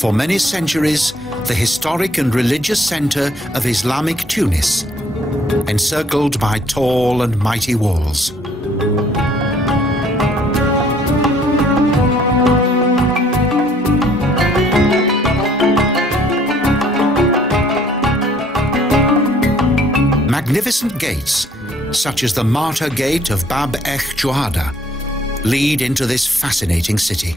For many centuries, the historic and religious center of Islamic Tunis, encircled by tall and mighty walls. Magnificent gates, such as the Martyr Gate of Bab el Juhada, lead into this fascinating city.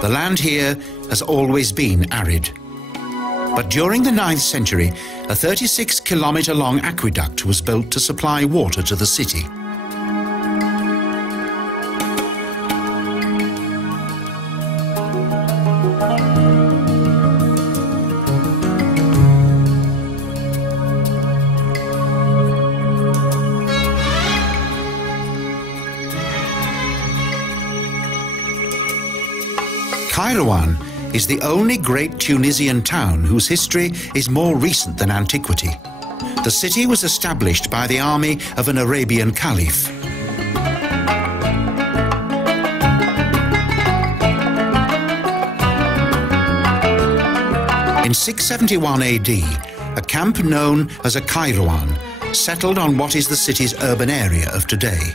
The land here has always been arid. But during the 9th century, a 36-kilometer-long aqueduct was built to supply water to the city. Kairouan is the only great Tunisian town whose history is more recent than antiquity. The city was established by the army of an Arabian caliph. In 671 AD, a camp known as a Kairouan settled on what is the city's urban area of today.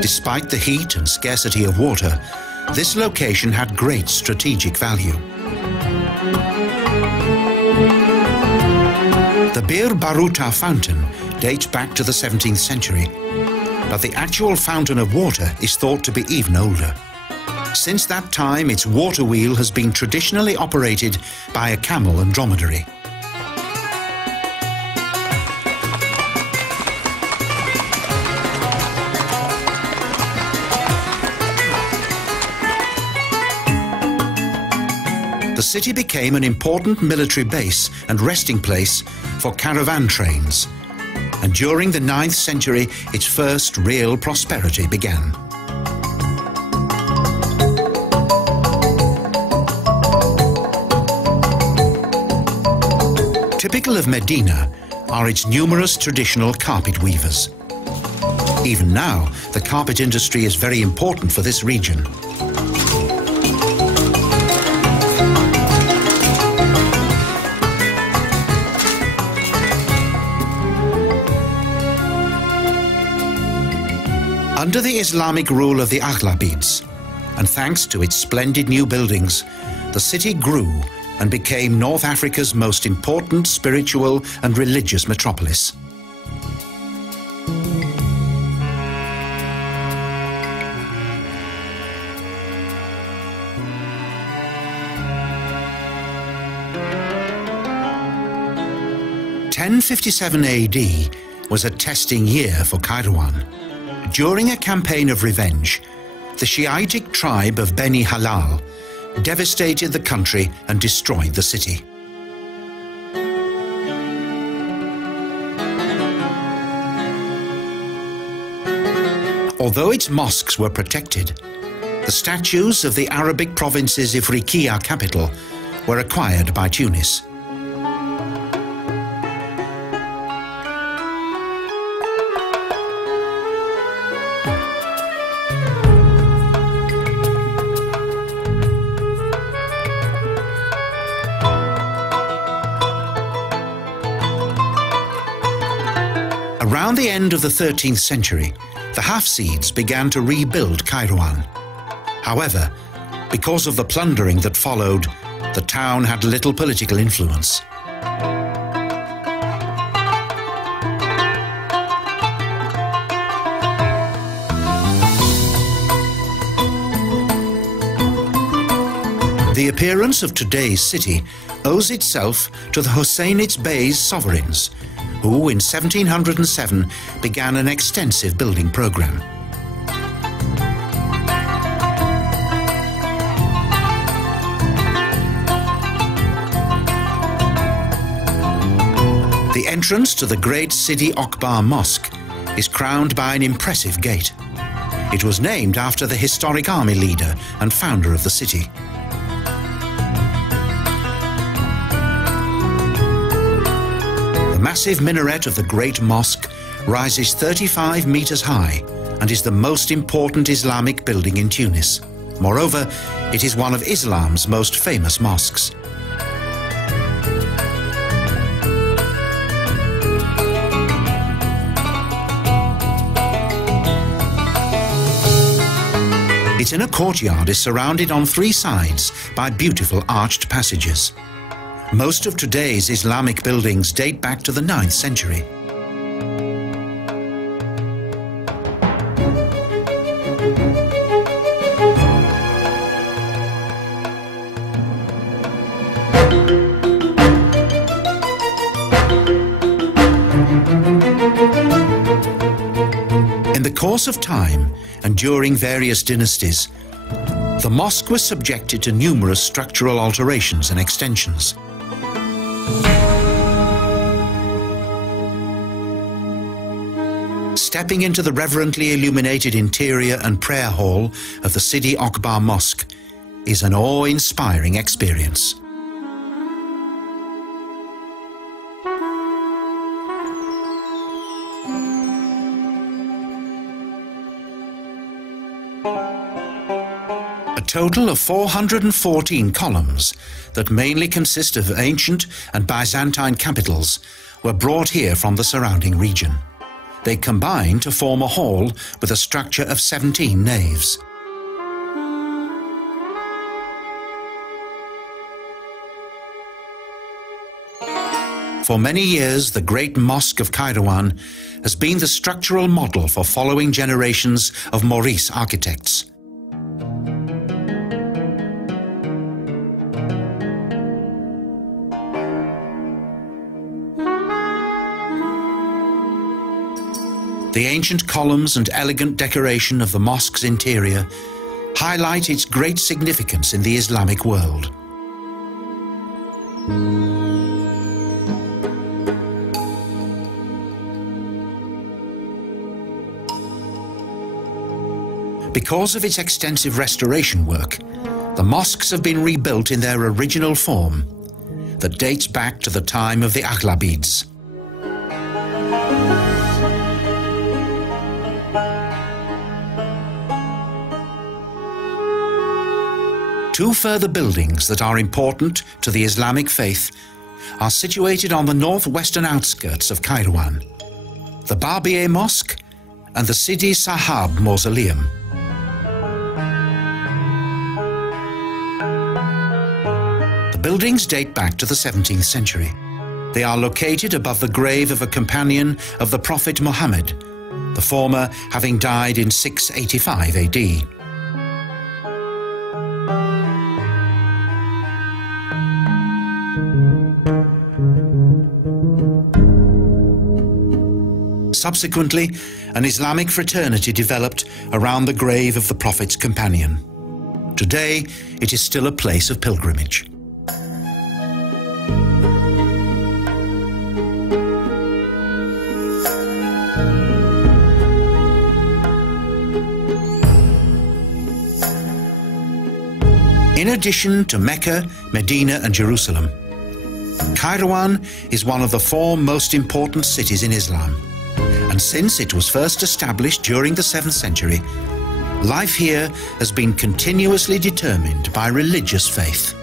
Despite the heat and scarcity of water, this location had great strategic value. The Bir Baruta fountain dates back to the 17th century, but the actual fountain of water is thought to be even older. Since that time, its water wheel has been traditionally operated by a camel and dromedary. The city became an important military base and resting place for caravan trains, and during the 9th century, its first real prosperity began. Typical of Medina are its numerous traditional carpet weavers. Even now, the carpet industry is very important for this region. Under the Islamic rule of the Aghlabids, and thanks to its splendid new buildings, the city grew and became North Africa's most important spiritual and religious metropolis. (1057 AD) was a testing year for Kairouan. During a campaign of revenge, the Shiitic tribe of Beni Halal devastated the country and destroyed the city. Although its mosques were protected, the statues of the Arabic province's Ifriqiya capital were acquired by Tunis. Around the end of the 13th century, the Hafsids began to rebuild Kairouan. However, because of the plundering that followed, the town had little political influence. The appearance of today's city owes itself to the Husseinid Bey's sovereigns, who in 1707 began an extensive building program. The entrance to the great Sidi Akbar Mosque is crowned by an impressive gate. It was named after the historic army leader and founder of the city. massive minaret of the Great Mosque rises 35 meters high and is the most important Islamic building in Tunis. Moreover, it is one of Islam's most famous mosques. Its inner courtyard is surrounded on three sides by beautiful arched passages. Most of today's Islamic buildings date back to the 9th century. In the course of time, and during various dynasties, the mosque was subjected to numerous structural alterations and extensions. Stepping into the reverently illuminated interior and prayer hall of the Sidi Akbar Mosque is an awe-inspiring experience. A total of 414 columns that mainly consist of ancient and Byzantine capitals were brought here from the surrounding region. They combine to form a hall with a structure of 17 naves. For many years, the Great Mosque of Kairouan has been the structural model for following generations of Maurice architects. The ancient columns and elegant decoration of the mosque's interior highlight its great significance in the Islamic world. Because of its extensive restoration work, the mosques have been rebuilt in their original form that dates back to the time of the Aghlabids. Two further buildings that are important to the Islamic faith are situated on the northwestern outskirts of Kairouan: the Barbier Mosque and the Sidi Sahab Mausoleum. The buildings date back to the 17th century. They are located above the grave of a companion of the Prophet Muhammad, the former having died in 685 AD. Subsequently, an Islamic fraternity developed around the grave of the Prophet's companion. Today, it is still a place of pilgrimage. In addition to Mecca, Medina and Jerusalem, Kairouan is one of the four most important cities in Islam. And since it was first established during the 7th century, life here has been continuously determined by religious faith.